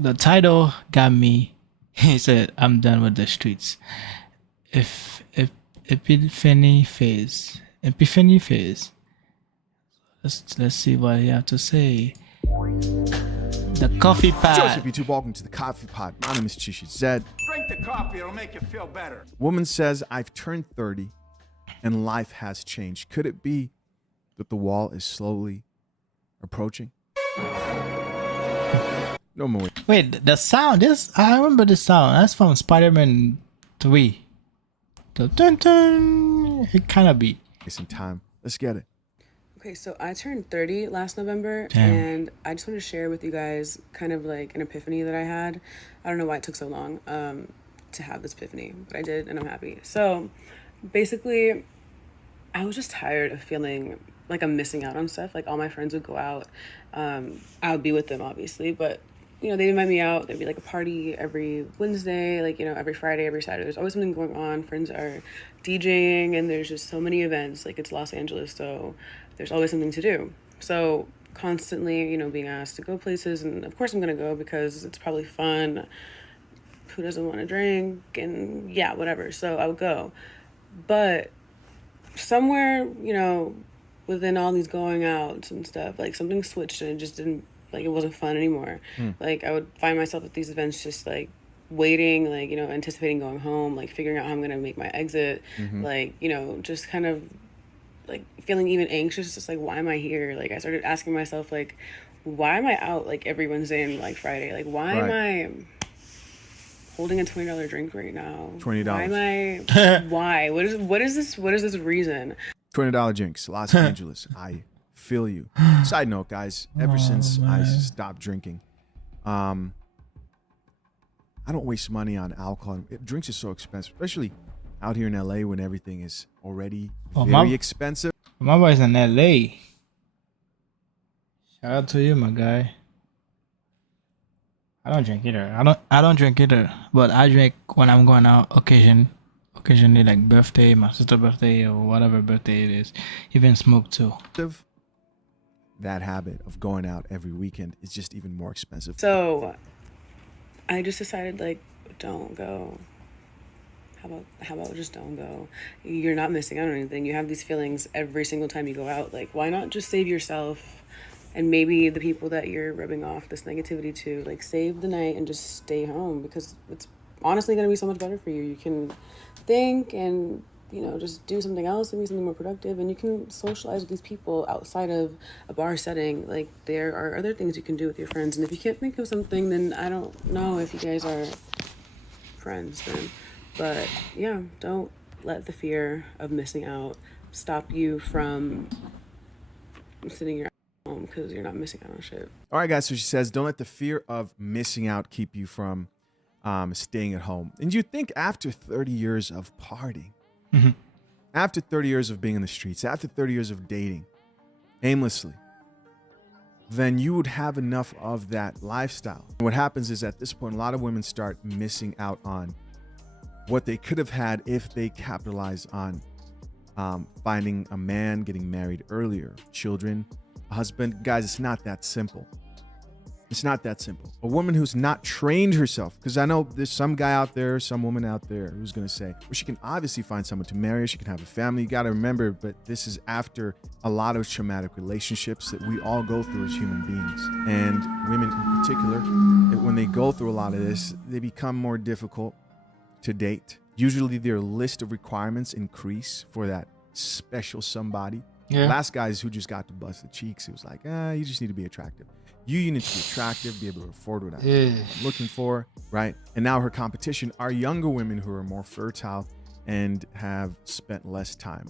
The title got me. He said, "I'm done with the streets." If Epiphany phase, Epiphany phase. Let's see what you have to say. The coffee pot. Joseph YouTube, welcome to the Coffee Pot. My name is Chishi Zed. Drink the coffee, it'll make you feel better. Woman says, I've turned 30 and life has changed. Could it be that the wall is slowly approaching? No more. Wait, the sound. This I remember the sound. That's from Spider-Man 3. The dun dun. It kind of beat. Some time. Let's get it. Okay, so I turned 30 last November, Damn. and I just want to share with you guys kind of like an epiphany that I had. I don't know why it took so long to have this epiphany, but I did, and I'm happy. So basically, I was just tired of feeling like I'm missing out on stuff. Like all my friends would go out. I would be with them, obviously, but you know, they'd invite me out. There'd be like a party every Wednesday, like, you know, every Friday, every Saturday. There's always something going on. Friends are DJing, and there's just so many events. Like, it's Los Angeles, so there's always something to do. So constantly, you know, being asked to go places, and of course I'm gonna go because it's probably fun. Who doesn't want to drink? And yeah, whatever. So I would go. But somewhere, you know, within all these going outs and stuff, like something switched and it just didn't, like, it wasn't fun anymore. Like, I would find myself at these events just like waiting, like, you know, anticipating going home, like figuring out how I'm gonna make my exit, like, you know, just kind of like feeling even anxious, just like, why am I here? Like, I started asking myself, like, why am I out like every Wednesday and like Friday? Like, why am I holding a $20 drink right now? $20. Why am I why? What is this reason? $20 drinks, Los Angeles. I feel you. Side note, guys, ever since I stopped drinking, I don't waste money on alcohol. Drinks are so expensive, especially out here in LA when everything is already very expensive. My boy's in LA. Shout out to you, my guy. I don't drink either. I don't drink either. But I drink when I'm going out occasionally, like birthday, my sister's birthday, or whatever birthday it is. Even smoke too. That habit of going out every weekend is just even more expensive. So I just decided, like, don't go. How about just don't go? You're not missing out on anything. You have these feelings every single time you go out. Like, why not just save yourself and maybe the people that you're rubbing off this negativity to? Like, save the night and just stay home, because it's honestly going to be so much better for you. You can think and, you know, just do something else, maybe something more productive, and you can socialize with these people outside of a bar setting. Like, there are other things you can do with your friends, and if you can't think of something, then I don't know if you guys are friends then. But yeah, don't let the fear of missing out stop you from sitting your home because you're not missing out on shit. All right, guys. So she says, don't let the fear of missing out keep you from staying at home. And you think after 30 years of partying, after 30 years of being in the streets, after 30 years of dating aimlessly, then you would have enough of that lifestyle. And what happens is, at this point, a lot of women start missing out on what they could have had if they capitalized on finding a man, getting married earlier, children, a husband. Guys, it's not that simple. It's not that simple. A woman who's not trained herself, because I know there's some guy out there, some woman out there who's going to say, well, she can obviously find someone to marry, she can have a family. You got to remember, but this is after a lot of traumatic relationships that we all go through as human beings. And women in particular, when they go through a lot of this, they become more difficult to date. Usually their list of requirements increase for that special somebody. Yeah. Last guys who just got to bust the cheeks, it was like, you just need to be attractive. You need to be attractive, be able to afford what I'm looking for, right? And now her competition are younger women who are more fertile and have spent less time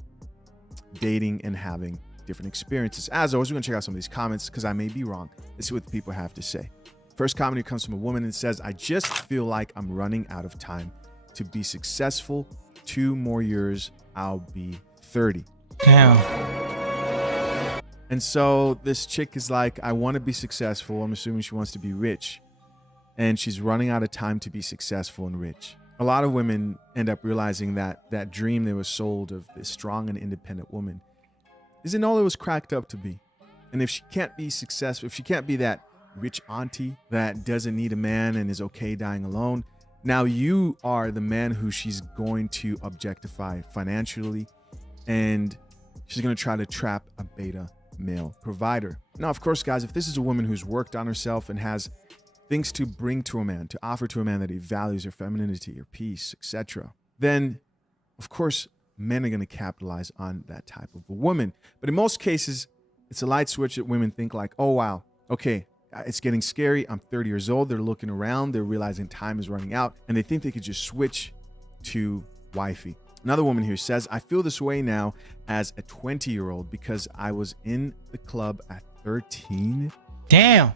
dating and having different experiences. As always, we're gonna check out some of these comments because I may be wrong. Let's see what the people have to say. First comment here comes from a woman and says, I just feel like I'm running out of time to be successful. 2 more years, I'll be 30. Damn. And so this chick is like, I want to be successful. I'm assuming she wants to be rich. And she's running out of time to be successful and rich. A lot of women end up realizing that that dream they was sold of this strong and independent woman isn't all it was cracked up to be. And if she can't be successful, if she can't be that rich auntie that doesn't need a man and is okay dying alone. Now you are the man who she's going to objectify financially, and she's going to try to trap a beta male provider. Now, of course, guys, if this is a woman who's worked on herself and has things to bring to a man, to offer to a man that he values her femininity, her peace, etc., then, of course, men are going to capitalize on that type of a woman. But in most cases, it's a light switch that women think like, oh, wow, okay, it's getting scary. I'm 30 years old. They're looking around. They're realizing time is running out, and they think they could just switch to wifey. Another woman here says, I feel this way now as a 20-year-old because I was in the club at 13. Damn.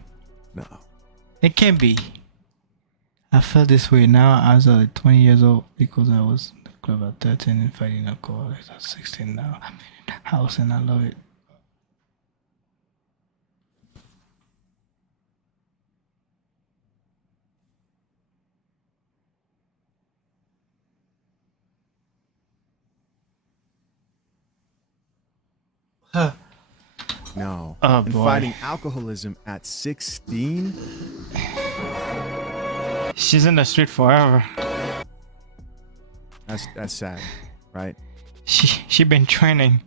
No. It can be. I felt this way now as 20 years old because I was in the club at 13 and fighting alcohol at 16 now. I'm in the house and I love it. No. Oh, and boy. fighting alcoholism at 16? She's in the street forever. That's sad, right? She been training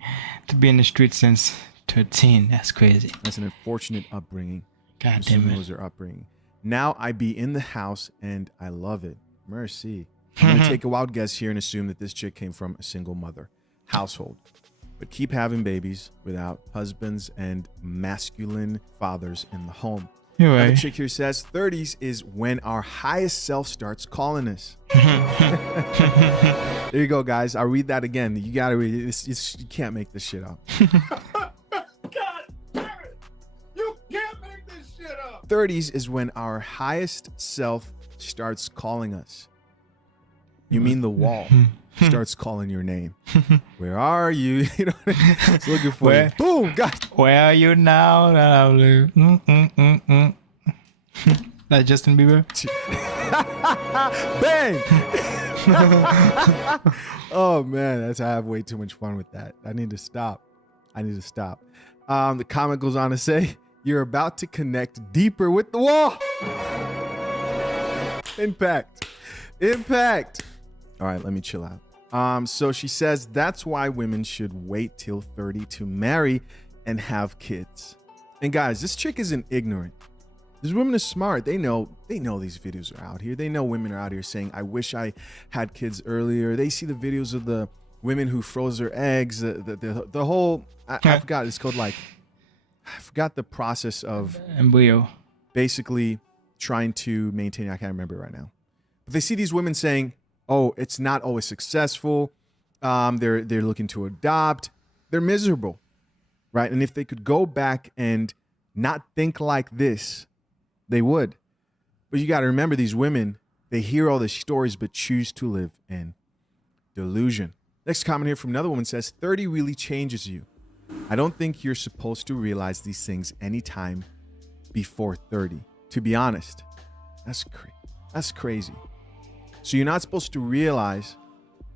to be in the street since 13. That's crazy. That's an unfortunate upbringing. God damn It it. was her upbringing. Now I be in the house and I love it. Mercy. I'm going to take a wild guess here and assume that this chick came from a single mother household. But keep having babies without husbands and masculine fathers in the home. You're Another right. chick here says 30s is when our highest self starts calling us. There you go, guys. I'll read that again. You got to read it. You can't make this shit up. God damn it! You can't make this shit up! 30s is when our highest self starts calling us. You mean the wall starts calling your name. Where are you? You know, it's looking for you. Boom, guys. Where are you now? Like Justin Bieber. Bang! Oh man, I have way too much fun with that. I need to stop. The comment goes on to say, you're about to connect deeper with the wall. Impact. All right, let me chill out. So she says that's why women should wait till 30 to marry and have kids. And guys, this chick isn't ignorant. These women are smart. They know these videos are out here. They know women are out here saying, I wish I had kids earlier. They see the videos of the women who froze their eggs. The whole, I forgot, it's called like, I forgot the process of Embryo. basically trying to maintain, I can't remember it right now. But they see these women saying, oh, it's not always successful. They're looking to adopt. They're miserable, right? And if they could go back and not think like this, they would. But you got to remember, these women, they hear all these stories but choose to live in delusion. Next comment here from another woman says, 30 really changes you. I don't think you're supposed to realize these things anytime before 30. To be honest, that's crazy. So you're not supposed to realize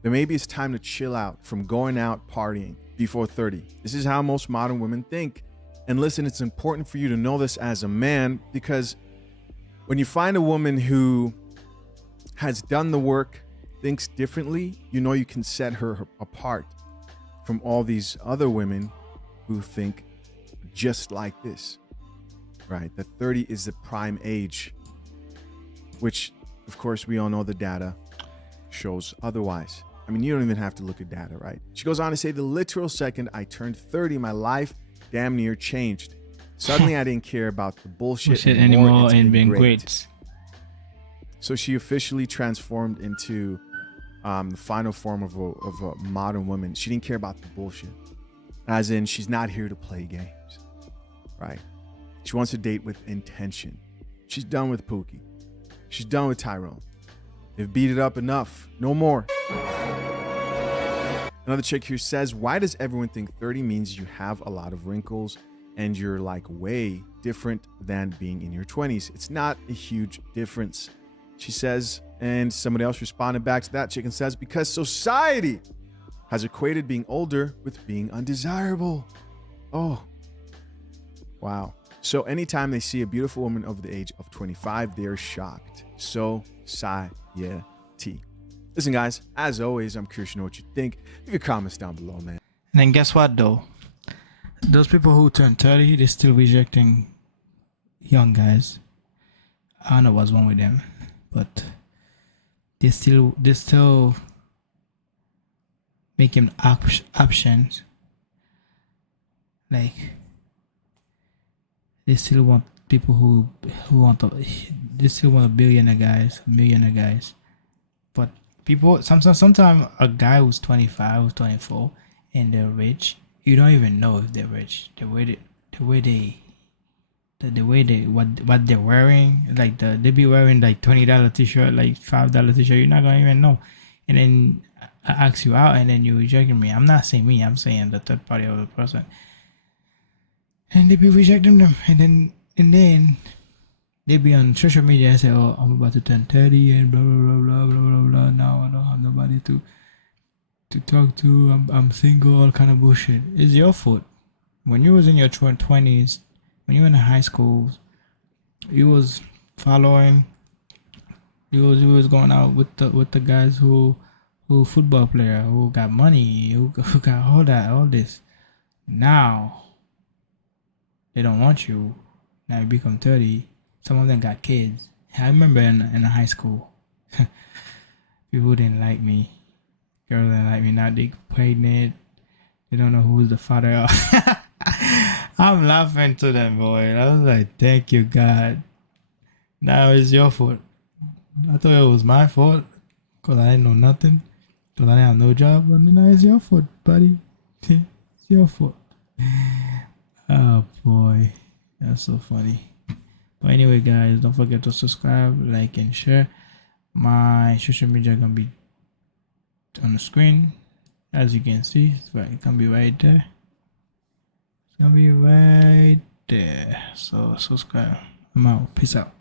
that maybe it's time to chill out from going out partying before 30. This is how most modern women think. And listen, it's important for you to know this as a man, because when you find a woman who has done the work, thinks differently, you know you can set her apart from all these other women who think just like this, right? That 30 is the prime age, which of course we all know the data shows otherwise. I mean, you don't even have to look at data, right? She goes on to say, the literal second I turned 30, my life damn near changed. Suddenly I didn't care about the bullshit anymore. It's and been being great. great. So she officially transformed into the final form of a modern woman. She didn't care about the bullshit. As in, she's not here to play games, right? She wants to date with intention. She's done with Pookie. She's done with Tyrone. They've beat it up enough. No more. Another chick here says, why does everyone think 30 means you have a lot of wrinkles and you're like way different than being in your 20s? It's not a huge difference, she says. And somebody else responded back to that chick and says, because society has equated being older with being undesirable. Oh, wow. So anytime they see a beautiful woman over the age of 25, they're shocked. Society. Listen, guys, as always, I'm curious to know what you think. Leave your comments down below, man. And then guess what though? Those people who turn 30, they're still rejecting young guys. I don't know what's wrong with them, but they still making options. Like they still want people who want they still want millionaire guys. But people sometimes a guy who's 25, who's 24, and they're rich, you don't even know if they're rich. The way what they're wearing, like they be wearing like $20 t-shirt, like $5 t-shirt, you're not gonna even know. And then I ask you out, and then you rejecting me. I'm not saying me, I'm saying the third party of the person. And they be rejecting them, and then they be on social media and say, "Oh, I'm about to turn 30 and blah blah blah blah blah blah blah. Now I don't have nobody to talk to. I'm single, all kind of bullshit." It's your fault. When you was in your 20s, when you were in high school, you was following. You was going out with the guys who football player, who got money, who got all this. Now they don't want you. Now you become 30. Some of them got kids. I remember in high school, people didn't like me. Girls didn't like me. Now they pregnant. They don't know who's the father of. I'm laughing to them, boy. I was like, thank you, God. Now it's your fault. I thought it was my fault because I didn't know nothing. Because I didn't have no job. But now it's your fault, buddy. It's your fault. Oh, boy. That's so funny. But anyway, guys, don't forget to subscribe, like, and share. My social media gonna be on the screen, as you can see. It can be right there. It's gonna be right there. So subscribe. I'm out. Peace out.